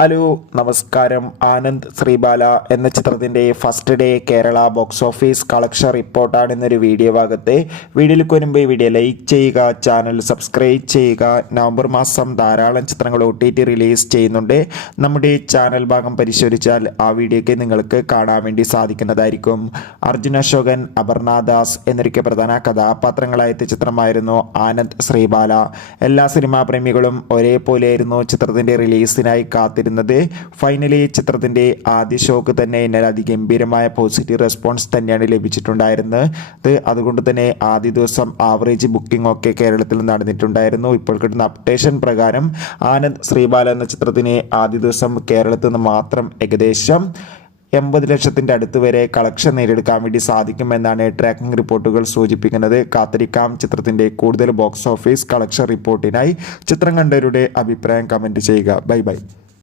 Hello നമസ്കാരം. ആനന്ദ് ശ്രീബാല എന്ന ചിത്രത്തിൻ്റെ first day Kerala box office collection റിപ്പോർട്ടാണ് ഇന്നൊരു വീഡിയോ ഭാഗത്ത്. വീഡിയോയിലേക്ക് വരുമ്പോൾ ഈ വീഡിയോ ലൈക്ക് ചെയ്യുക, ചാനൽ സബ്സ്ക്രൈബ് ചെയ്യുക. നവംബർ മാസം ധാരാളം ചിത്രങ്ങൾ OTT റിലീസ് ചെയ്യുന്നുണ്ട്. നമ്മുടെ ചാനൽ ഭാഗം പരിശോധിച്ചാൽ ആ വീഡിയോയ്ക്ക് നിങ്ങൾക്ക് കാണാൻ വേണ്ടി സാധിക്കുന്നതായിരിക്കും. അർജുൻ അശോകൻ, അപർണ ദാസ് എന്നൊക്കെ പ്രധാന കഥാപാത്രങ്ങളായ ചിത്രമായിരുന്നു ആനന്ദ് ശ്രീബാല. എല്ലാ സിനിമാ പ്രേമികളും ഒരേപോലെയായിരുന്നു ചിത്രത്തിൻ്റെ റിലീസിനായി കാത്തിരുന്നത്. ഫൈനലി ചിത്രത്തിന്റെ ആദ്യ ഷോക്ക് തന്നെ ഇന്നലെ അതിഗംഭീരമായ പോസിറ്റീവ് റെസ്പോൺസ് തന്നെയാണ് ലഭിച്ചിട്ടുണ്ടായിരുന്നത്. അതുകൊണ്ട് തന്നെ ആദ്യ ദിവസം ആവറേജ് ബുക്കിംഗ് ഒക്കെ കേരളത്തിൽ നടന്നിട്ടുണ്ടായിരുന്നു. ഇപ്പോൾ കിട്ടുന്ന അപ്ഡേഷൻ പ്രകാരം ആനന്ദ് ശ്രീബാല എന്ന ചിത്രത്തിന് ആദ്യ ദിവസം കേരളത്തിൽ നിന്ന് മാത്രം ഏകദേശം 80 ലക്ഷത്തിൻ്റെ അടുത്ത് വരെ കളക്ഷൻ നേടിയെടുക്കാൻ വേണ്ടി സാധിക്കുമെന്നാണ് ട്രാക്കിംഗ് റിപ്പോർട്ടുകൾ സൂചിപ്പിക്കുന്നത്. കാത്തിരിക്കാം ചിത്രത്തിൻ്റെ കൂടുതൽ ബോക്സ് ഓഫീസ് കളക്ഷൻ റിപ്പോർട്ടിനായി. ചിത്രം കണ്ടവരുടെ അഭിപ്രായം കമൻറ്റ് ചെയ്യുക. Bye bye.